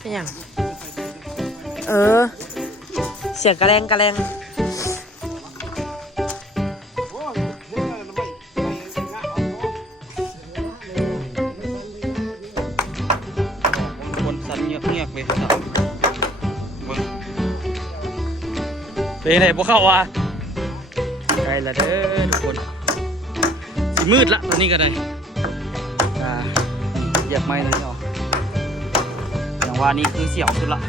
เป็นอย่างเสียงกระแรงกระแรงคนสั่นเงียบเลยครับเป็นไหนพวกเข้าวะใกล้ละเด้อทุกคนสีมืดละตอนนี้ก็ได้เหยียบไม้ตรงนี้ออกอย่างว่านี้คือเสียวสุดละ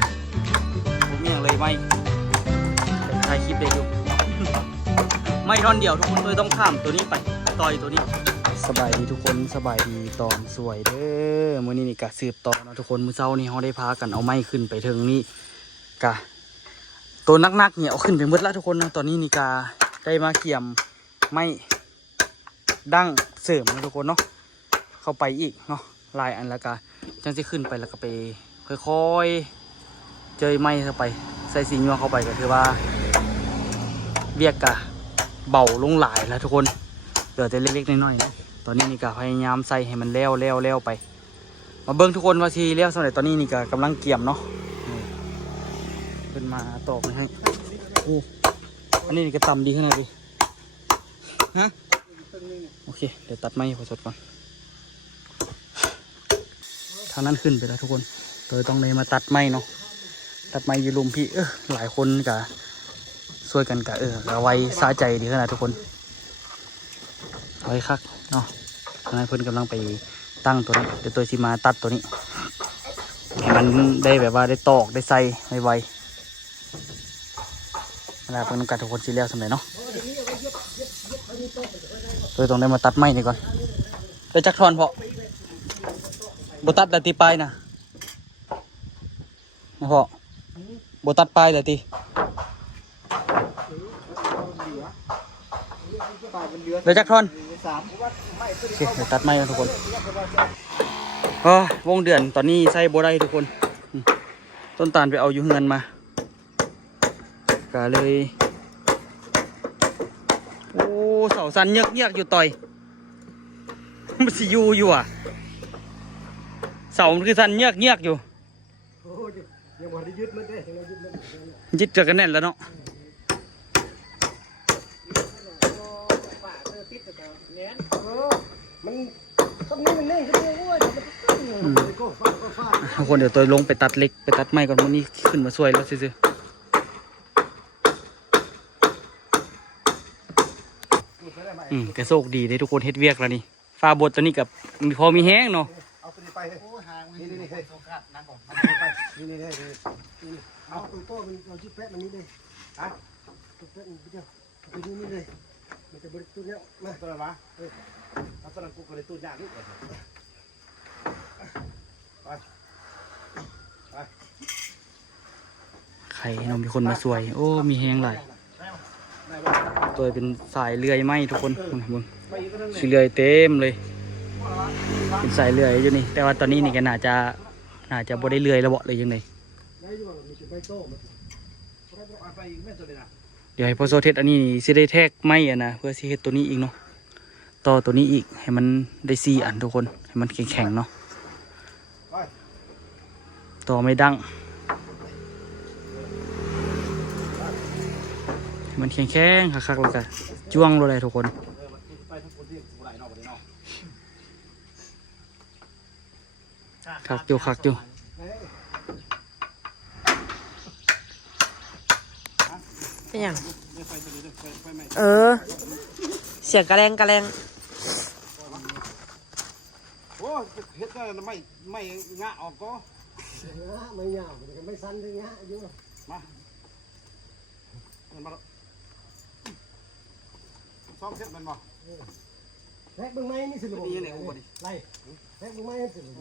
ผมอย่างเลยไม่ถ่ายคลิปเลยอยู่ไม่ท่อนเดียวทุกคนเลยต้องข้ามตัวนี้ไปต่อยตัวนี้สบายดีทุกคนสบายดีตอนสวยเด้อมื้อนี้นี่กะสืบต่อนะทุกคนมื้อเช้านี้เขาได้พากันเอาไม้ขึ้นไปถึงนี่กะตัวนักๆเนี่ยเอาขึ้นไปหมดแล้วทุกคนนะตอนนี้นี่กะได้มาเกี่ยมไม้ดั้งเสริมนะทุกคนเนาะเข้าไปอีกเนาะลายอันแล้วก็จังจะขึ้นไปแล้วก็ไปค่อยๆเจอไม้เข้าไปใส่สีนัวเข้าไปก็คือว่าเบียกกะเบาลงหลายแล้วทุกคนเหลือแต่เล็กๆน้อยๆนะตอนนี้นี่ก็พยายามใส่ให้มันเลี้ยวไปมาเบิ้งทุกคนว่าทีเลี้ยวสมัยตอนนี้นี่ก็กำลังเกี่ยมเนาะขึ้นมาตอกนะฮะโอ้อันนี้นี่ก็ต่ำดีขนาดดิฮะโอเคเดี๋ยวตัดไม้พอสดก่อนทางนั้นขึ้นไปแล้วทุกคนโดยต้องเลยมาตัดไม้เนาะตัดไม้ยูรุมพี่หลายคนกะช่วยกันกะเอาไว้สะใจดีขนาดทุกคนเอาไว้คักเนาะทางนั้นเพิ่นกำลังไปตั้งตัวนี้เดี๋ยวตัวชิมาตัดตัวนี้ให้มันได้แบบว่าได้ตอกได้ใส่ไวๆเวลาเพิ่นต้องการทุกคนซีเรียสสำเร็จเนาะโดยต้องได้มาตัดไม้นี่ก่อนได้จักทอนพอบตัดแต่ตีปลายนะพ่อบตัดปลายแต่ตีเดี๋ยวจักทอนโอเคเดี๋ยวตัดไม้กันทุกคนวงเดือนตอนนี้ใส่โบได้ทุกคนต้นตาลไปเอาอยู่เงินมาก็เลยโอ้เสาสันเยือกอยู่ต่อยมันสิอยู่อ่ะเสามันคือสันเยือกอยู่ยึดเจอกันแน่นแล้วเนาะทุกคนเดี๋ยวตัวลงไปตัดเล็กไปตัดไม้ก่อนวันนี้ขึ้นมาสวยแล้วซื้อกระโชกดีเลยทุกคนเฮ็ดเวียกแล้วนี่ฟ้าบดตัวนี้กับพอมีแห้งเนาะเอาตัวนี้ไปโอ้ห่างนี่เฮ้ยโซกัดนั่งก่อนไปนี่เอาตัวโต้มันเอาชิปแปะมันนี่เลยอ่ะตัวแปะมันไปเดียวไปนี่เลยมันจะบริตัวเนี้ยมาตัวอะไรวะเอาตัวนั้นกูก็เลยตัวยากนิดเดียวไปใครเนาะมีคนมาสวยโอ้มีแห้งหลายตัวเป็นสายเลื่อยไหมทุกคนมึงสีเลื่อยเต็มเลยเป็นสายเลื่อยอยู่นี่แต่ว่าตอนนี้นี่ก็น่าจะบ่ได้เลื่อยระเบาะเลยยังไงเดี๋ยวให้พอโซเทสอันนี้สิได้แทกไม้อะนะเพื่อสิเฮ็ดตัวนี้อีกเนาะต่อตัวนี้อีกให้มันได้4 อันทุกคนให้มันแข็งๆเนาะต่อไม่ดังมันแข็งๆคักๆแล้วก็จ้วงเลยทุกคนคักอยู่เป็นอย่างเสียงกระแรงกระแรงโอ้เฮ็ดได้ไม่งะออกก็ไม่ยาวไม่สั้นเลยงะอยู่มาซ้อมเสร็จมันบ่แท็กบึงไม้นี่สิลูกนี่ยังไงกูบ่ดิไล่แท็กบึงไม้สิลูก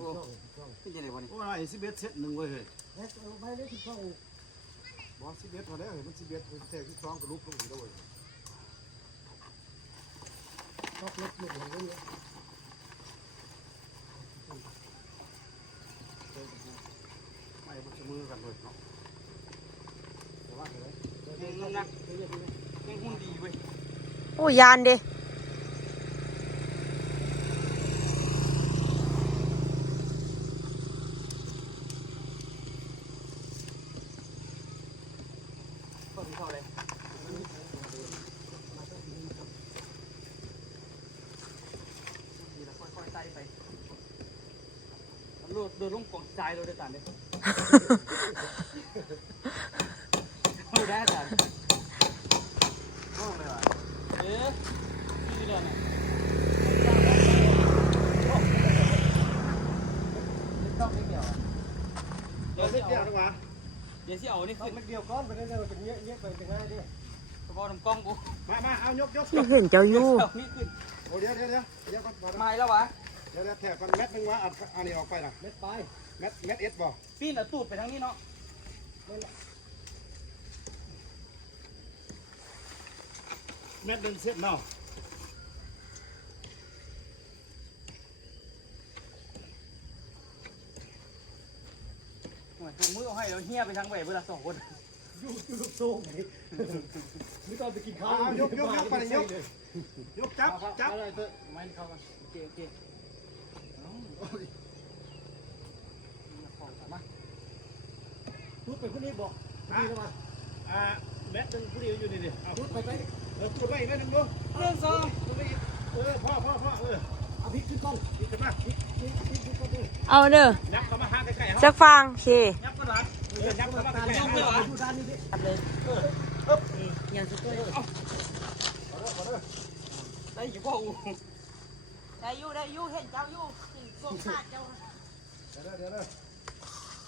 นี่ยังไงบ่ดิโอ้ย11เซต1เว้ยเฮ้ยแท็กไปได้12บ่11พอแล้วมัน11แท็ก12ก็ลุกลงอีกแล้วเว้ยล็อกเล็กๆอย่างนี้ไม่บ่จะมือกันเลยเนาะแต่ว่าเลยเก่งนักเก่งหุ่นดีเว้ยโอ้ยานดิ เข้าเลยค่อยๆไต่ไปโดดลงกล่องทรายเลยด้วยกันเลยไม่ได้กันต้องเลยว่ะที่เดินน่ะต้องไม่เกี่ยวเดี๋ยวสิเอาดีกว่าเดี๋ยวสิเอานี่ขึ้น มันเดียวก้อนไปได้เลยเป็นเงี้ยไปเป็นง่ายดิ เฉพาะน้ำกล้องกู มาเอายก ไม่เห็นเจ้าอยู่ เอานี่ขึ้น โอ้เดี๋ยวก่อน ไม่แล้ววะ เดี๋ยวแถบกันเม็ดนึงวะอันนี้ออกไปนะเม็ดไปเม็ดเอสบ่ ปีนเอาตูดไปทางนี้เนาะ เม็ดนึงเส้นเนาะ ถุงมือเอาให้เราเฮียไปทางไหนเวลา2 คน ยูลูกโซ่ไงไม่ต้องไปกินข้าวยกไปยกจับอะไรเถอะไม่เข้ากันโอเคพูดไปคนนี้บอกดีแล้วมาเม็ดนึงผู้เดียวอยู่นี่ดิพูดไปพูดไปอีกนิดนึงดู 1 2 พ่อเอาพริกขึ้นก้อนพริกขึ้นมาพริกก้อนดู เอาเด้อ ยับเข้ามาหาใกล้ๆ จักฟางโอเค ยับกันหลัง ยับเข้ามาใกล้ๆดูด้านนี้ดิ เลยอย่างสุดเลย ได้อยู่พ่ออู ได้อยู่เห็นเจ้าอยู่ส่งขาดเจ้า เดี๋ยว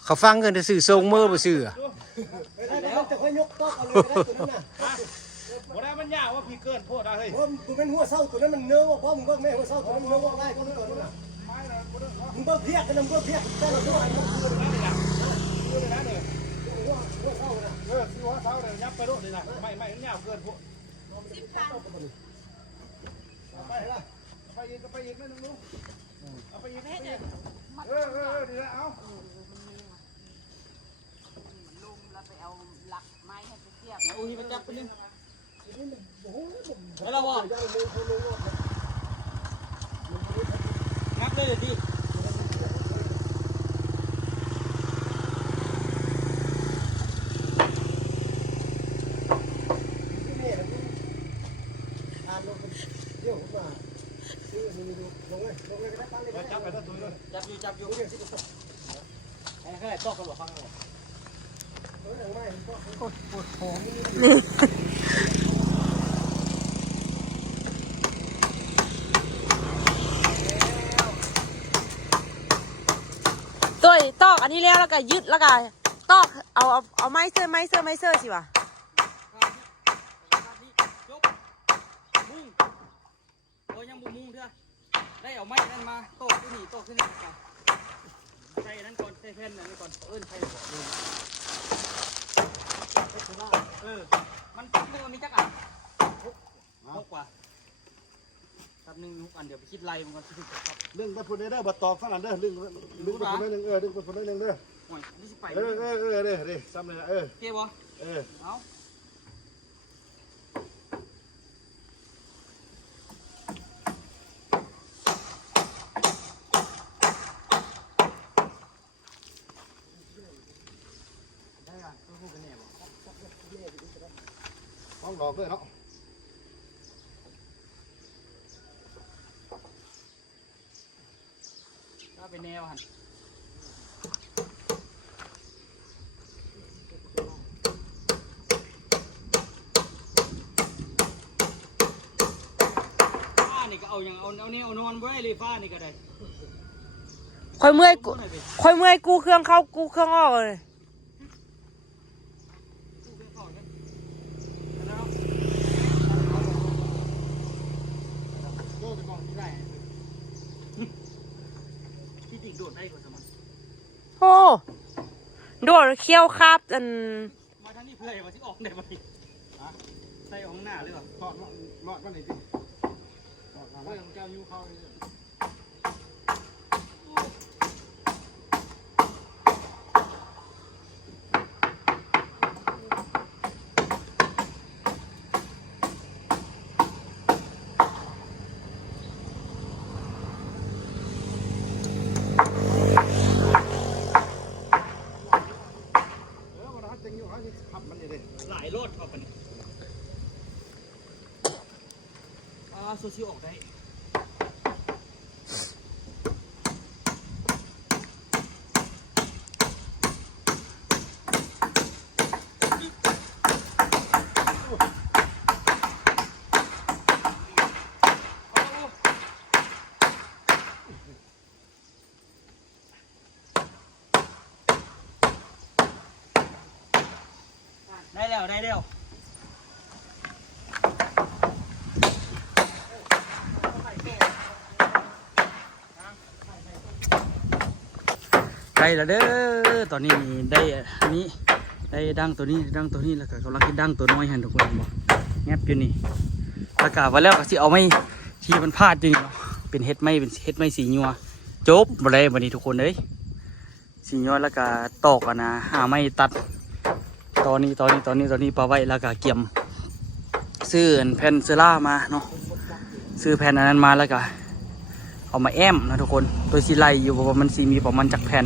เขาฟังกันจะสื่อทรงเมื่อบ่สื่ออะ ไม่ได้จะค่อยยกต๊อกเอาเลยก็ได้ตัวนั้นน่ะบ่ได้มันยากว่าพี่เกินโพดอะเฮ้ยกูเป็นหัวเศร้าตัวนั้นมันเนื้อว่าพ่อมึงก็แม่หัวเศร้าตัวนั้นเนื้อว่าได้ตัวนั้นก่อนนะมึงก็เพียกกันมึงก็เพียกแต่เราด้วยมันคือได้เลยนะคือได้เลยหัวเศร้านะหัวเศร้าเนี่ยยับไปด้วยเลยนะไม่ยาวเกินพวกไปละไปอีกนิดนึงลูกเอาไปอีกดีละเอา อูนี่ไปจับไปนึงไปแล้วบ่งับเลยดิ เดี๋ยวผมมาซื้ออันนี้ดูลงเลยก็ได้ตั้งเลยจับไปตั้งตัวเลย จับอยู่ไอ้แค่ตอกกันหรอฟังกันหรอ ตัวตอกอันนี้แล้วก็ยึดแล้วก็ตอกเอาไม้เสื้อสิวะ ยกมุ่งยังบุมุ่งเถอะได้เอาไม้นั่นมาโต๊ะขึ้นนี่ก่อนใส่นั้นก่อนใส่แผ่นนั้นก่อนใส่มันตับนึงมันมีจักอัน6 กว่าตับนึง6 อันเดี๋ยวไปคิดไล่มันก่อนสิครับ เรื่องไปพูดได้บัดตอกฝรั่งเด้อเรื่องไปพูดได้หนึ่งเรื่องไปพูดได้หนึ่งเด้อ โอ้ยนี่สิไป เด้อซ้ำเลยนะโอเคบ่เอา ต้องหลอกเลยเนาะ ถ้าเป็นแนวหันฟ้านี่ก็เอาอย่างเอาแนวนอนไว้เลยฟ้านี่ก็ได้ ค่อยเมื่อยกูเครื่องเข้ากูเครื่องออกเลยโอ้โดดเขี้ยวคาบอัน มาทางนี้เพื่อว่าที่ออกได้ไหมใส่ของหน้าหรือเปล่า ทอดรอดมันหน่อยสิเรื่องเจ้ายูเข้าเลยมันหัดจังอยู่หัดขับมันเลย หลายรถเข้าไปโซเชียลออกได้ได้แล้วได้แล้วใกล้แล้วเด้อตอนนี้ได้อันนี้ได้ดังตัวนี้ดังตัวนี้แล้วก็กำลังคิดดังตัวน้อยหันทุกคนบอกแงบอยู่นี่ประกาศไว้แล้วก็สิเอาไม้ที่มันพลาดจริงเนาะเป็นเฮ็ดไม้สีนัวจบหมดเลยวันนี้ทุกคนเลยสีนัวแล้วก็ตอกนะหาไม้ตัดตอนนี้ปลาไว้แล้วก็เกี่ยมซื้อแผ่นเซล่ามาเนาะซื้อแผ่นอันนั้นมาแล้วก็เอามาแอมนะทุกคนตัวสีไลอยู่ประมาณมีประมาณจักแผ่น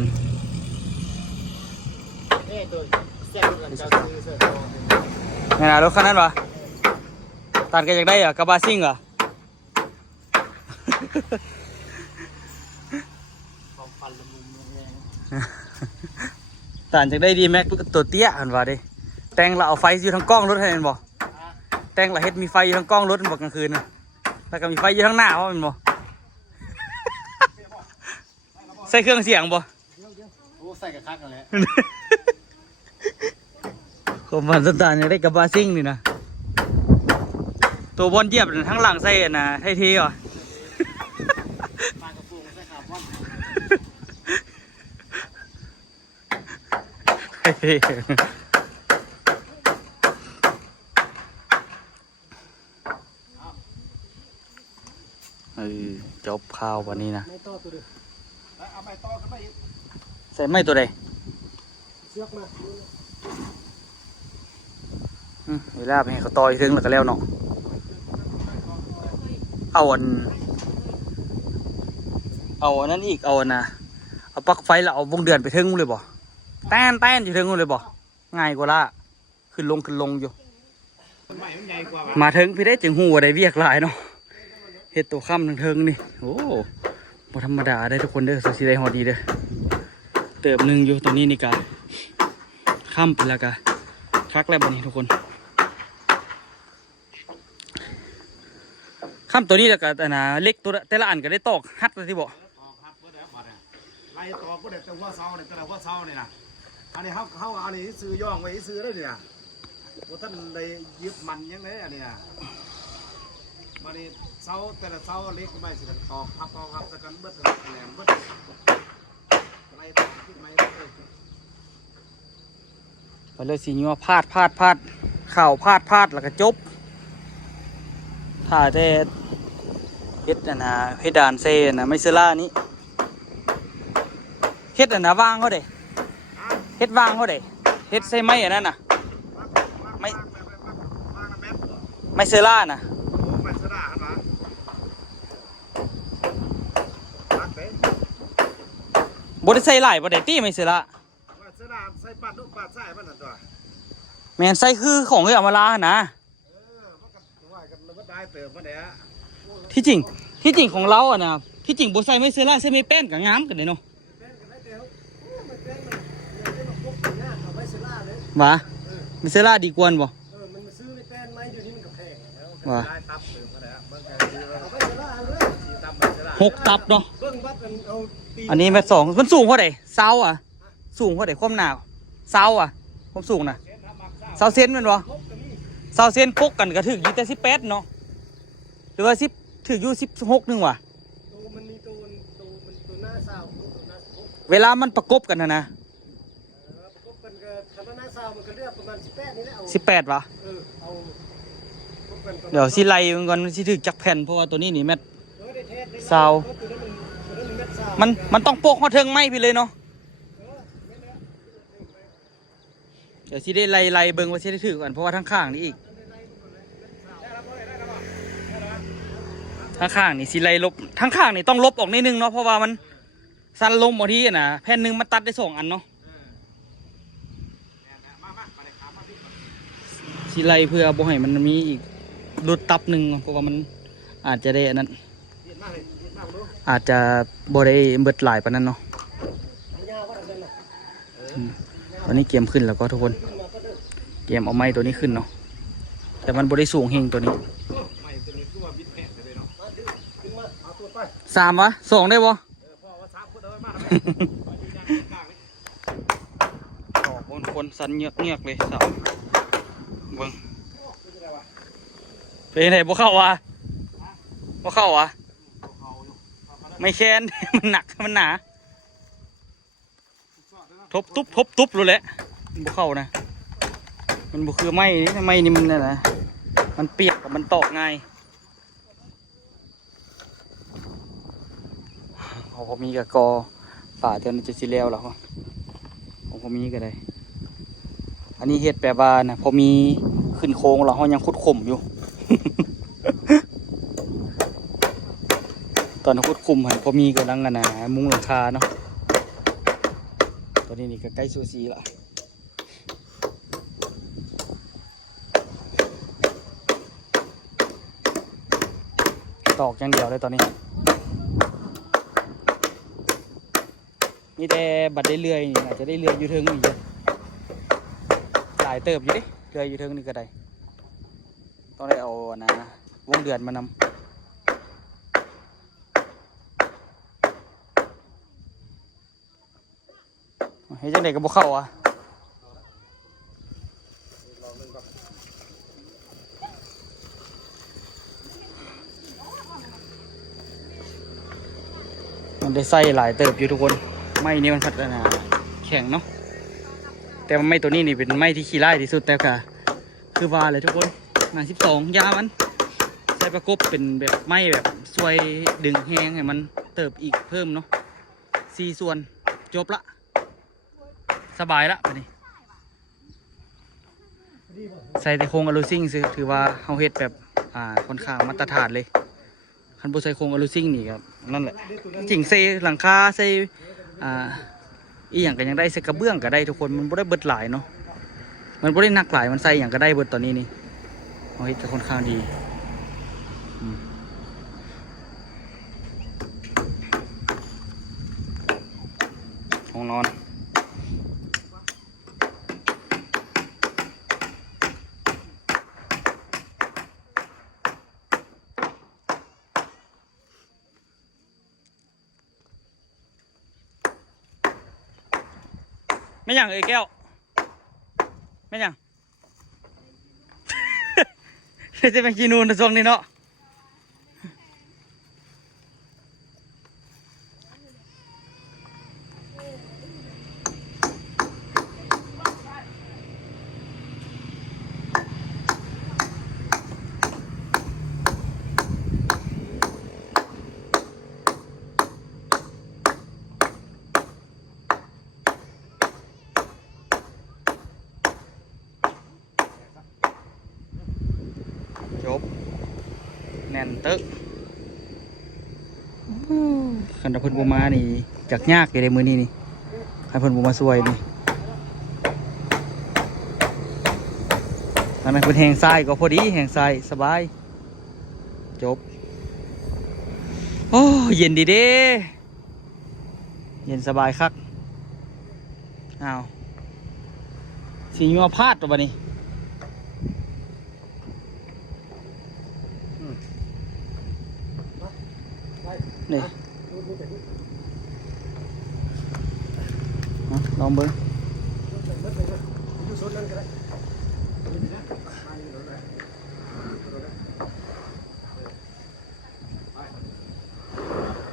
ไงนะรถคันนั้นวะตัดกันอยากได้อะกระบะซิ่งเหรอตัดจากได้ดีแม็กตัวเตี้ยหันว่าดิแต่งเราเอาไฟอยู่ทั้งกล้องรถให้เห็นบ่แต่งเราเฮ็ดมีไฟอยู่ทั้งกล้องรถบอกกลางคืนนะแล้วก็มีไฟอยู่ทั้งหน้าว่ามันบ่ใส่เครื่องเสียงบ่โอ้ใส่กระคักกันแหละผมมันสตาร์เนี่ยได้กับบาซิ่งนี่นะตัวบอลเยียบทั้งหลังใส่นะไทยทีอ่ะจบข่าววันนี้นะเอาไปต่อกันไปอีกใส่ไม้ตัวใดเชือกมาเวลาไปให้เขาต่อยถึงแล้วก็แล้วเนาะเอาอันนั้นอีกเอานะเอาปลั๊กไฟแล้วเอาวงเดือนไปถึงเลยบ่แต้นอยู่ถึงเลยบ่ง่ายกว่าละขึ้นลงอยู่มาถึงพี่ได้จึงหูได้เวียกหลายเนาะเฮ็ดตัวค่ำถึงนี่โอ้บ่ธรรมดาได้ทุกคนเด้อสุดสิได้ฮอดดีเด้อเติบหนึ่งอยู่ตัวนี้นี่กะค่ำไปแล้วกะคักแล้วบัดนี้ทุกคนค่ำตัวนี้แล้วก็แต่นะเล็กตัวแต่ละอันก็ได้ตอกฮัดเลยที่บอกไล่ตอกก็ได้แต่หัวเสาเนี่ยแต่ละหัวเสาเนี่ยนะอันนี้เขาอันนี้ซื้อย่องไว้ซื้อได้เนี่ยว่าท่านได้ยึดมันยังไงอันนี้นะมาดิเสาแต่ละเสาเล็กไม่สิตอกพับสักกันเบิดแหลมเบิดไล่ตอกขึ้นไม่ได้ไปเลยสีนัวพาดเข่าพาดแล้วก็จบถ่ายแต่เฮ็ดนะเพดานเซ่นะไม่เซล่านี้เฮ็ดนะว่างเขาเด้เฮ็ดว่างเขาเด้เฮ็ดใส่ไม้อันนั้นน่ะไม่เซล่านะไม่เซล่าครับบ่ได้ใส่หลายบ่ได้ตีไม่เซล่าเซล่าใส่ปัดลูกปัดใส่มันน่ะตัวแม่นใส่คือของเอ้ยเอามาลานะที่จริงของเราอ่ะนะที่จริงบ่ใส่ไม่เซล่าใส่ไม่แป้นกับงามกันเลยเนาะว่าไม่เซล่าดีกว่าบ่ว่า6 ตับเนาะอันนี้แมตร2มันสูงเท่าไหร่เสาอ่ะสูงเท่าไหร่ความหนาเสาอ่ะความสูงนะเสาเซนมันบ่เสาเซนพกกันก็ถึงอยู่แต่18เนาะหรือว่า10ถึงอยู่16นึงว่ะเวลามันประกบกันนะ18วะเดี๋ยวสิไล่มันก่อนสิถึงจักแผ่นเพราะว่าตัวนี้นี่แมตเสามันต้องโปกหัวเทิงไม้พี่เลยเนาะเดี๋ยวสิได้ไล่เบิ่งว่าสิได้ถือกันเพราะว่าทั้งข้างนี่อีกทั้งข้างนี่สิไล่ลบทั้งข้างนี่ต้องลบออกนิดนึงเนาะเพราะว่ามันสั้นลงบางทีนะแผ่นหนึ่งมันตัดได้2 อันเนาะ สิไล่เพื่อบ่ให้มันมีอีกรถตับหนึ่งเพราะว่ามันอาจจะได้อันนั้นอาจจะบ่ได้เบิดหลายปานนั้นเนาะตอนนี้เกมขึ้นแล้วก็ทุกคนเกมเอาไม้ตัวนี้ขึ้นเนาะแต่มันบ่ได้สูงเฮงตัวนี้สามวะสองได้บ่คนสันเงียบเลยสาวเบิ่งเป็นไงบ่เข้าวะบ่เข้าวะไม่แค้น มันหนักมันหนาทบทุบรู้แหละมันบ่เข้านะมันบ่คือไม้นี่ไม้นี่มันน่ะนะมันเปียกกับมันตอกง่ายเขาพอมีกับกอป่าเท่านั้นจะสิแล้วแล้วผมพอมีก็ได้อันนี้เฮ็ดแปลว่านะพอมีขึ้นโค้งแล้วเขายังคุดข่มอยู่ ตอนคุดคุมเห็นพอมีกำลังกันนะมุ้งหลังคาเนาะตอนนี้นี่ก็ใกล้ซูซีละตอกอย่างเดียวเลยตอนนี้มีแต่บัดได้เลื่อยนี่อาจจะได้เลื่อยอยู่เทิงนี่เยอะหลายเติบอยู่ดิเลื่อยอยู่เทิงนี่ก็ได้ต้องได้เอานะวงเดือนมานำเฮ้ยจังเด็กก็บ่เข้าอ่ะมันได้ใส่หลายเติบอยู่ทุกคนไม้นี้มันพัฒนาแข็งเนาะแต่ไม้ตัวนี้นี่เป็นไม้ที่ขี้ไล่ที่สุดแต่ค่ะคือว่าเลยทุกคนงาน12ยามันใส่ประกบเป็นแบบไม้แบบช่วยดึงแหงให้มันเติบอีกเพิ่มเนาะ4 ส่วนจบละสบายละไปนี่ใส่แต่โครงอลูซิ่งถือว่าเฮาเฮ็ดแบบค่อนข้างมาตรฐานเลยคันบ่ใส่โครงอลูซิ่งนี่ครับนั่นแหละจริงใส่หลังคาใส่อีหยังก็ยังได้ใส่กระเบื้องก็ได้ทุกคนมันบ่ได้เบิดหลายเนาะมันบ่ได้หนักหลายมันใส่หยังก็ได้เบิดตอนนี้นี่เฮาเฮ็ดก็ค่อนข้างดีห้องนอนไม่อย่างเอ้ยแก้วไม่อย่าง จะเป็นกินนูนในช่วงนี้เนาะจบแน่นตึกขันตะพุนบูมานี่จักยากอยู่ในมือนี่นี่ขันพุนบูมาสวยนี่ทำไมพุนแหงทรายก็พอดีแหงทรายสบายจบโอ้เย็นดีเด้เย็นสบายคักอ้าวสีมัวพาดตัวนี้นี่ลองเบิ้ง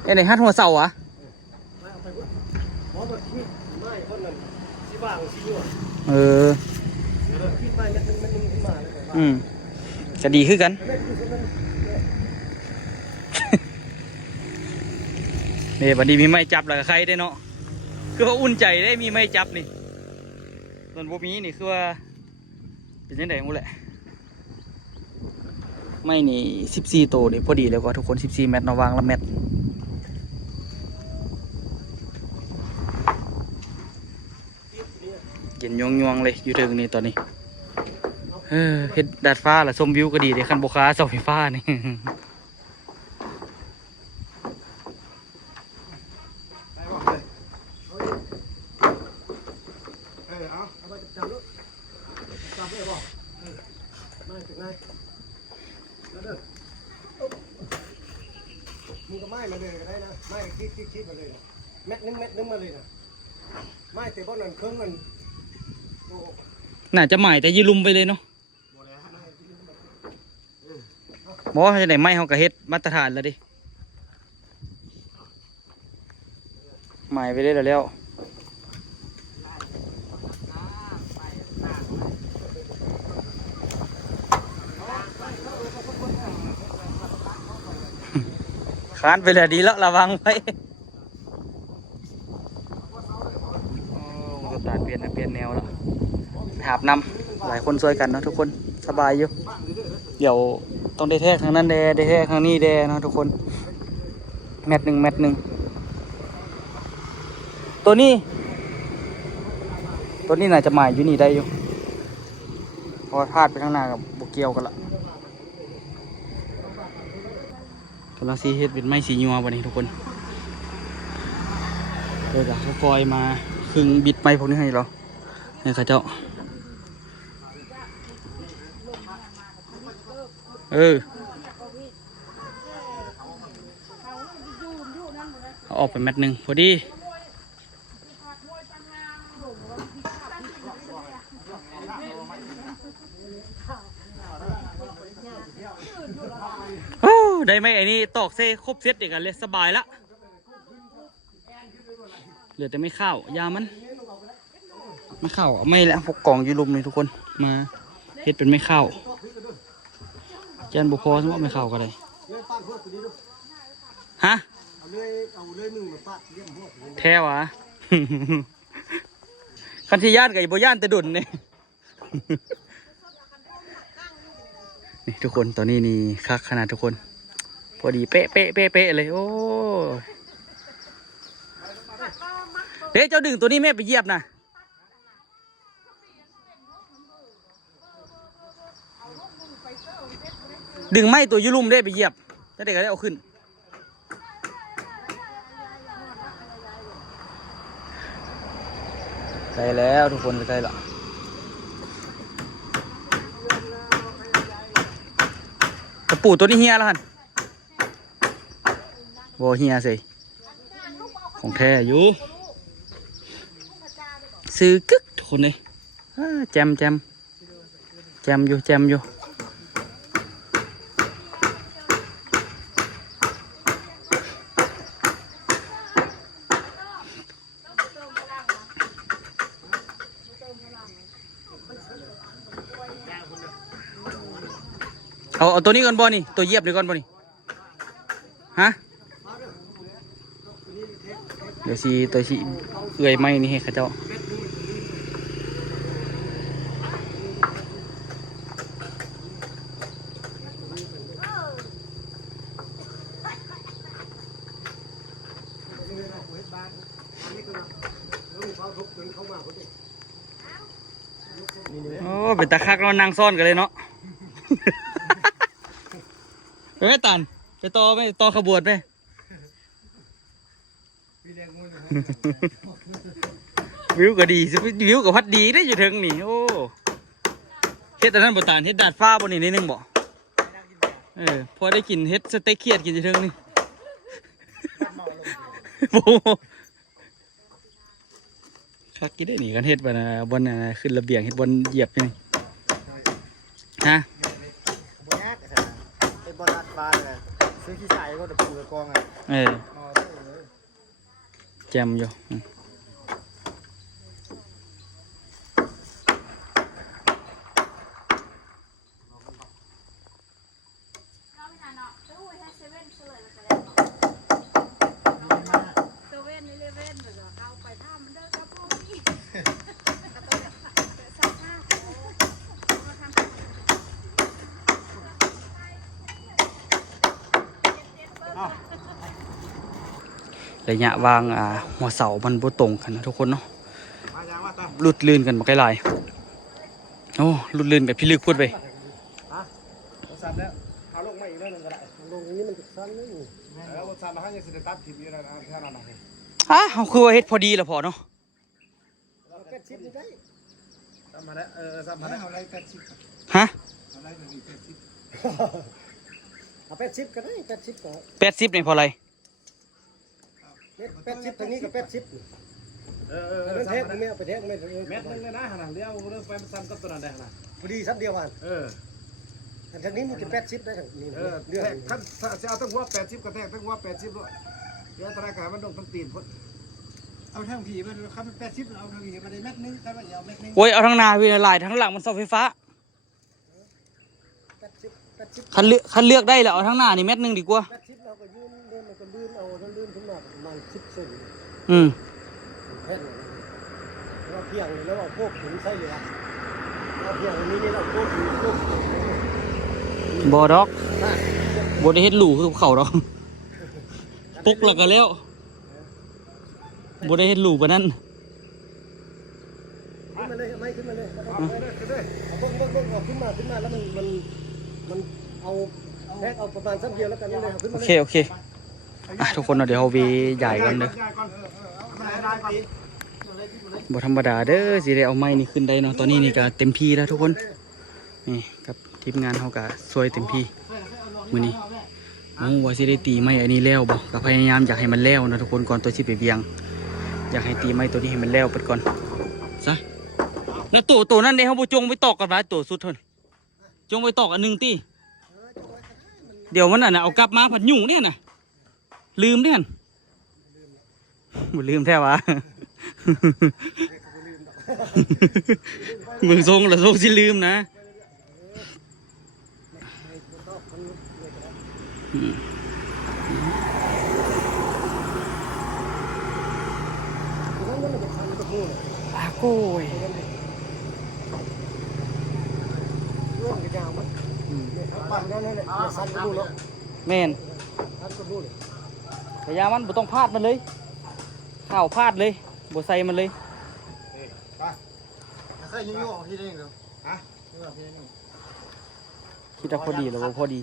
ไอ้ไหนฮัดหัวเสาอ่ะจะดีขึ้นกันนี่วันนี้มีไม้จับแล้วกับใครได้เนาะคือว่าอุ่นใจได้มีไม้จับนี่ส่วนพวกนี้นี่คือว่าเป็นยังไงงูแหละไม่นี่14 ตัวนี่พอดีแล้วก็ทุกคน14 เมตรเนาะวางละเม็ดเย็นยวงๆเลยอยู่เทิงนี่ตอนนี้ เฮ็ดดาดฟ้าล่ะชมวิวก็ดีเด้คันบ่ค้าเสาไฟฟ้านี่ เอาไปจับลูกจับไปบ่ไม่ถึงไหนแล้วเด้อมึงก็ไม้มาเลยก็ได้นะไม้คิดมาเลยเม็ดนึงมาเลยนะไม้แต่บ่นั่นเครื่องมันโอ้ น่าจะใหม่แต่ยืลุมไปเลยเนาะบ่ว่าจะได้ไม้เฮาก็เฮ็ดมาตรฐานแล้วดิใหม่ไปเลยแล้วคานไปแล้วดีแล้วระวังไว้โอ้ตัดเปลี่ยนแนวแล้วหาบนำหลายคนช่วยกันเนาะทุกคนสบายอยู่เดี๋ยวต้องได้แทกทางนั้นได้แทกทางนี้เนาะทุกคนแมตหนึ่งตัวนี้น่าจะหมายอยู่นี่ได้อยู่เพราะว่าพลาดไปข้างหน้ากับบุกเกียวกันละกำลังซีเฮ็ดเป็นไม้สีนัววันนี้ทุกคนเดี๋ยวจะค่อยๆมาครึ่งบิดไม้พวกนี้ให้เราเนี่ยข้าเจ้าเอาออกไปแมตหนึ่งพอดีได้ไหมไอ้นี่ตอกเซ่ครบเซตเดียวกันเลยสบายละเหลือแต่ไม่เข้ายามันไม่เข้าไม่แล้วพวกกล่องยูรุมเลยทุกคนมาเฮ็ดเป็นไม่เข้าแจนบุพอสมมติไม่เข้าก็ได้ฮะแท้วะ คันที่ย่านกับอีโบย่านแต่ดุนเนี่ย นี่ทุกคนตอนนี้นี่คักขนาดทุกคนพอดีเป๊ะเลยโอ้เฮ้ยเจ้าดึงตัวนี้แม่ไปเหยียบนะดึงไม้ตัวยุลุ่มได้ไปเหยียบแล้วเด็กก็ได้เอาขึ้นใกล้แล้วทุกคนใกล้แล้วตะปูตัวนี้เฮียแล้วฮันโบเฮียสิของแท้อยู่ซื้อกึกทุกคนเลยแจมอยู่เอาตัวนี้ก่อนบ่นี่ตัวเหยียบนี่ก่อนบ่นี่ฮะเดี๋ยวตัวสีเอื่อยไม้นี่ให้ข้าเจ้าโอ้เป็นตาคักเรานั่งซ่อนกันเลยเนาะ ไปไม่ตันไปต่อขบวนไปวิวก็ดีวิวก็พัดดีได้อยู่ถึงนี่โอ้เฮ็ดแต่นั้นบ่ตานเฮ็ดดาดฟ้าบนนี่นิดนึงบ่พอได้กินเฮ็ดสเต็กเครียดกินอยู่ถึงนี่โอ้คักกินได้หนีกันเฮ็ดบนขึ้นระเบียงเฮ็ดบนเหยียบนี่ฮะบอลอัดบาเลยซื้อขี้ใส่ก็จะปูกองอ่ะแจมอยู่ระยะวางหัวเสามันบ่ตรงกันนะทุกคนเนาะหลุดลื่นกันมาไกล โอ้ลุดลื่นแบบพี่ลึกพูดไป สั่นแล้วเอาลงมาอีกแล้วนึงก็ได้ลงนี้มันสั่นนี่แล้วสั่นมาให้ยังสิได้ตัดทิพย์อยู่นั่นแค่นั้นนะ เขาคือว่าเฮ็ดพอดีแล้วพอเนาะ เราแปดสิบนี่ได้สั่นมาแล้วสั่นมาแล้วเอาอะไร80 ฮะ เอาอะไรแบบนี้80เอา80ก็ได้80ก็ 80นี่พออะไร 80ทางนี้ก็80เป็นแท็กไม่เอาไปแท็กไม่เม็ดนึงเลยนะหั่นเลี้ยวเริ่มไปสั่นกับตัวนั้นได้นะพอดีสักเดียววันทางนี้มันจะ80ได้ทางนี้เรื่องท่านจะเอาตั้งหัว80ก็แทกตั้งหัว80ด้วยเดี๋ยวตรากามันต้องตีนพุ่นเอาทางผีมันคำ80เอาทางผีมาได้เม็ดนึงครับเอาเม็ดนึง โอ้ยเอาทั้งหน้าพี่ลายทั้งหลังมันเสาไฟฟ้าคันเลือกได้แล้วเอาทั้งหน้านี่เม็ดนึงดีกว่า80เราก็ยืนเดินมันก็ลื่นเอาถ้าลื่นขึ้นมาประมาณ10เซนแค่นั้นเราเพียงแล้วเอาพวกถุงใส่เลยเราเพียงนี้นี่เราพวกบ่ดอกบ่ได้เฮ็ดหลู่คือเขาดอกปกแล้วก็แล้วบ่ได้เฮ็ดหลู่ปานนั้นขึ้นมาเลยไม่ขึ้นมาเลยเอาเอาขึ้นมาแล้วมันเอาแท็กเอาประมาณสักเดียวแล้วกันนี่เลยขึ้นมาเลยโอเคทุกคนเดี๋ยวเราไปใหญ่กันเด้อบ่ธรรมดาเด้อสิได้เอาไม้นี่ขึ้นได้เนาะตอนนี้นี่ก็เต็มที่แล้วทุกคนนี่กับทีมงานเขาก็สวยเต็มที่มื้อนี้ว่าสิได้ตีไม้อันนี้แล้วบ่ก็พยายามอยากให้มันแล้วนะทุกคนก่อนตัวสิไปเวียงอยากให้ตีไม้ตัวนี้ให้มันแล้วเปิดก่อนซะแล้วตัวนั้นเด้เฮาบ่จงไปตอกกันว่าตัวสุดเพิ่นจงไปตอกอันนึงติเดี๋ยวมันน่ะเอากลับมาผัดยุ่งเนี่ยน่ะลืมเนี่ยบ่ลืมแท้วะมึงทรงละทรงสิลืมนะปาโก้ยแม่นพยายามมันบ่ต้องพลาดมันเลยข้าวพลาดเลยบ่ใส่มันเลยใส่ยุ่งๆที่นี่เหรอฮะคิดว่าพอดีหรือว่าพอดี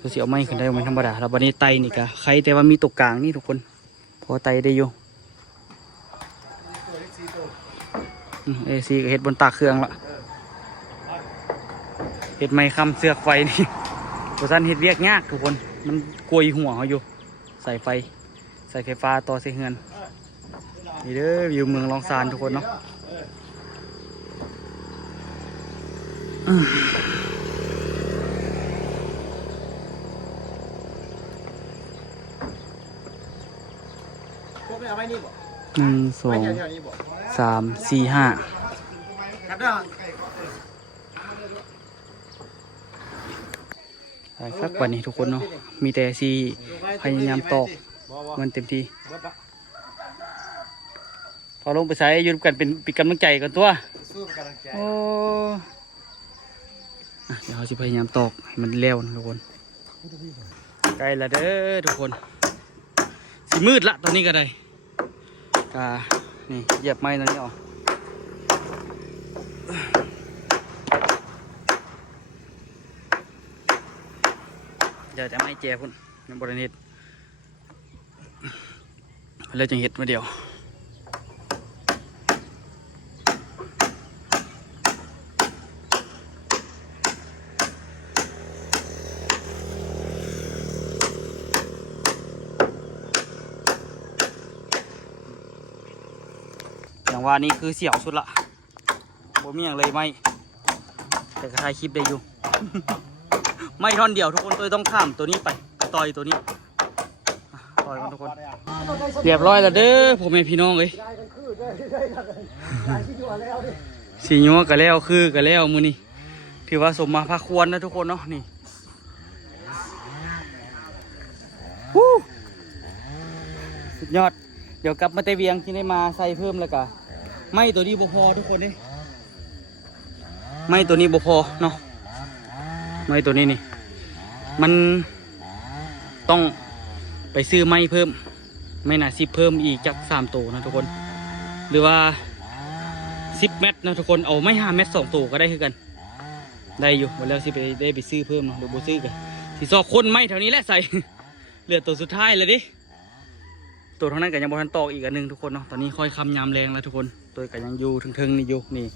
ตัวเสียวไม่ขึ้นได้มันธรรมดาแล้ววันนี้ไตนี่กะใครแต่ว่ามีตกกลางนี่ทุกคนพอไตได้อยู่ซีก็เห็ดบนตากเครื่องละเห็ดไม้คำเสือกไฟนี่ตัวสั้นเห็ดเวียกยากทุกคนมันกลัวหัวเขาอยู่ใส่ไฟใส่ไฟฟ้าต่อใส่เฮือนนี่เด้อวิวเมืองลองซานทุกคนเนาะ1 2 3 4 5สักวันนี้ทุกคนเนาะมีแต่ซีพยายามตอกมันเต็มที่พอลงไปใช้ยืนกันเป็นกำลังใจกันตัวโอ้เดี๋ยวเราจะพยายามตอกให้มันเร็วนะทุกคนใกล้ละเด้อทุกคนสีมืดละตอนนี้ก็ได้นี่เหยียบไม้ตอนนี้ออกเดี๋ยวจะไม่แจพุ่นในบริเวณแล้วจะเห็ดมาเดียวอย่างว่านี่คือเสี่ยวสุดละผมมีอย่างเลยไม่แต่ก็ถ่ายคลิปได้อยู่ ไม่ท่อนเดียวทุกคนตัวต้องข้ามตัวนี้ไปต่อยตัวนี้ต่อยกันทุกคนเรียบร้อยแล้วเด้อผมเป็นพี่น้องเลยสีนัวกันแล้วคือกันแล้วมือนี่ถือว่าสมมาพาควรนะทุกคนเนาะนี่สุดยอดเดี๋ยวกลับมาเตเวียงที่ได้มาใส่เพิ่มแล้วก็ไม่ตัวนี้บ่พอทุกคนนี่ไม่ตัวนี้บ่พอเนาะไม่ตัวนี้นี่มันต้องไปซื้อไม้เพิ่มไม่น่า10เพิ่มอีกจาก3ตัวนะทุกคนหรือว่า 10 เมตรนะทุกคนเอาไม่5 เมตร2 ตัวก็ได้คือกันได้อยู่วันแล้วสิไปซื้อเพิ่มเนาะเดี๋ยวโบซื้อกันสิซอกคนไม้แถวนี้แหละใส่ เหลือตัวสุดท้ายเลยดิตัวทั้งนั้นก็ยังบ่ทันตอกอีกอันหนึงทุกคนเนาะตอนนี้ค่อยคำยามแรงแล้วทุกคนตัวก็ยังอยู่ทึงๆนี่อยู่นี่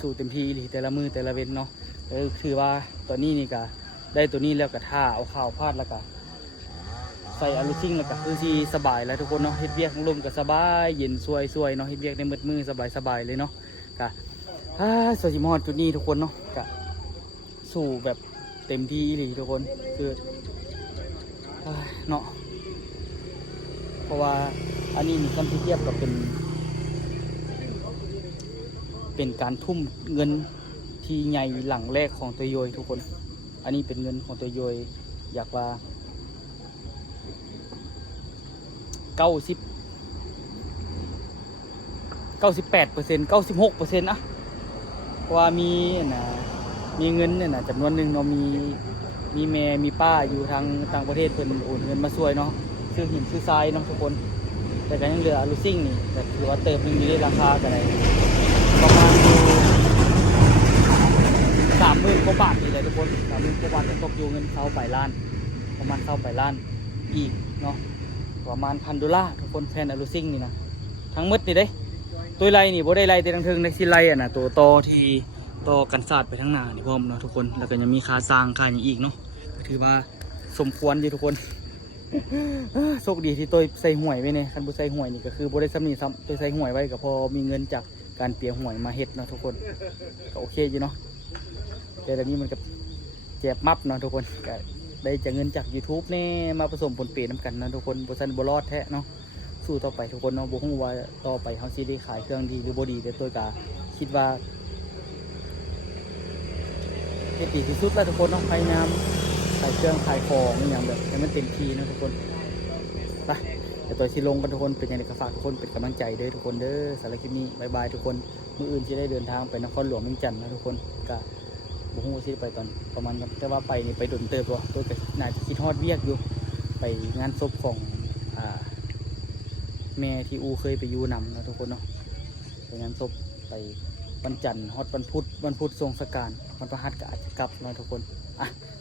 สู้เต็มที่เลยแต่ละมือแต่ละเว้นเนาะถือว่าตอนนี้นี่ก็ได้ตัวนี้แล้วก็ท่าเอาข้าวพาดแล้วก็ใส่อะลูซิ่งแล้วก็คือที่สบายแล้วทุกคนเนาะเฮ็ดเวียกลมก็สบายเย็นสวยๆเนาะเฮ็ดเวียกในมืดๆสบายๆเลยเนาะก็สวยสิมอดจุดนี้ทุกคนเนาะก็สู้แบบเต็มที่เลยทุกคนคือเนาะเพราะว่าอันนี้มีคำที่เทียบกับเป็นการทุ่มเงินที่ใหญ่หลังแรกของตัวโยยทุกคนอันนี้เป็นเงินของตัวโยยอยากว่า98% 96%นะเพราะว่ามีเงินเนี่ยนะจำนวนหนึ่งเนาะมีแม่มีป้าอยู่ทางต่างประเทศเพิ่นโอนเงินมาช่วยเนาะซื้อหินซื้อทรายเนาะทุกคนแต่ก็ยังเหลือลูซิ่งนี่แต่ถือว่าเติมนึงอยู่ในราคากันเลยประมาณ30,000 กว่าบาทนี่เลยทุกคน 30,000 กว่าบาทจะตกอยู่เงินเข้าไปล้านประมาณเข้าไปล้านอีกเนาะประมาณ$1,000ทุกคนแฟนลูซิ่งนี่นะทั้งหมดนี่เด้ตัวไรนี่บ่ได้ไรแต่ทั้งเทิงในสิไรนะตัวต่อที่ต่อกันศาสตร์ไปทั้งหน้านี่พร้อมเนาะทุกคนแล้วก็ยังมีค่าสร้างค่าอย่างอีกเนาะก็ถือว่าสมควรอยู่ทุกคน โชคดีที่ตัวใส่ห่วยไว้เนี่ยคันบุใส่ห่วยนี่ก็คือบุได้ซ้ำนี่ซ้ำตัวใส่ห่วยไว้ก็พอมีเงินจากการเปลี่ยนห่วยมาเฮ็ดเนาะทุกคนก็โอเคอยู่เนาะแต่ตอนนี้มันก็เจ็บมับเนาะทุกคนก็ได้จากเงินจาก YouTube แน่มาผสมผลเปลี่ยนน้ำกันนะทุกคนบุษันบุรอดแท้เนาะสู้ต่อไปทุกคนเนาะบุ้งว่าต่อไปเขาสิได้ขายเครื่องดีหรือบ่ดีแต่ตัวกาคิดว่าเฮ็ดดีที่สุดแล้วทุกคนเนาะพยายามขายเครื่องขายของอย่างแบบให้มันเต็มที่นะทุกคนไปเดี๋ยวตัวสิลงกันทุกคนเป็นอย่างไรก็ฝากทุกคนเป็นกำลังใจเด้อทุกคนเด้อสำหรับคลิปนี้บายบายทุกคนมื้ออื่นจะได้เดินทางไปนครหลวงเวียงจันทน์นะทุกคนก็บุ้งว่าสิไปตอนประมาณแต่ว่าไปนี่ไปโดนเติบตัวก็น่าจะคิดฮอดเวียกอยู่ไปงานศพของแม่ที่อูเคยไปยูนำนะทุกคนเนาะไปงานศพไปวันจันทร์ฮอดวันพุธทรงสการวันพฤหัสก็อาจจะกลับนะทุกคน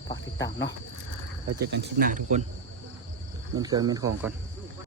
ฝากติดตามเนาะเราเจอกันคลิปหน้าทุกคนเงินเครื่องเงินของก่อน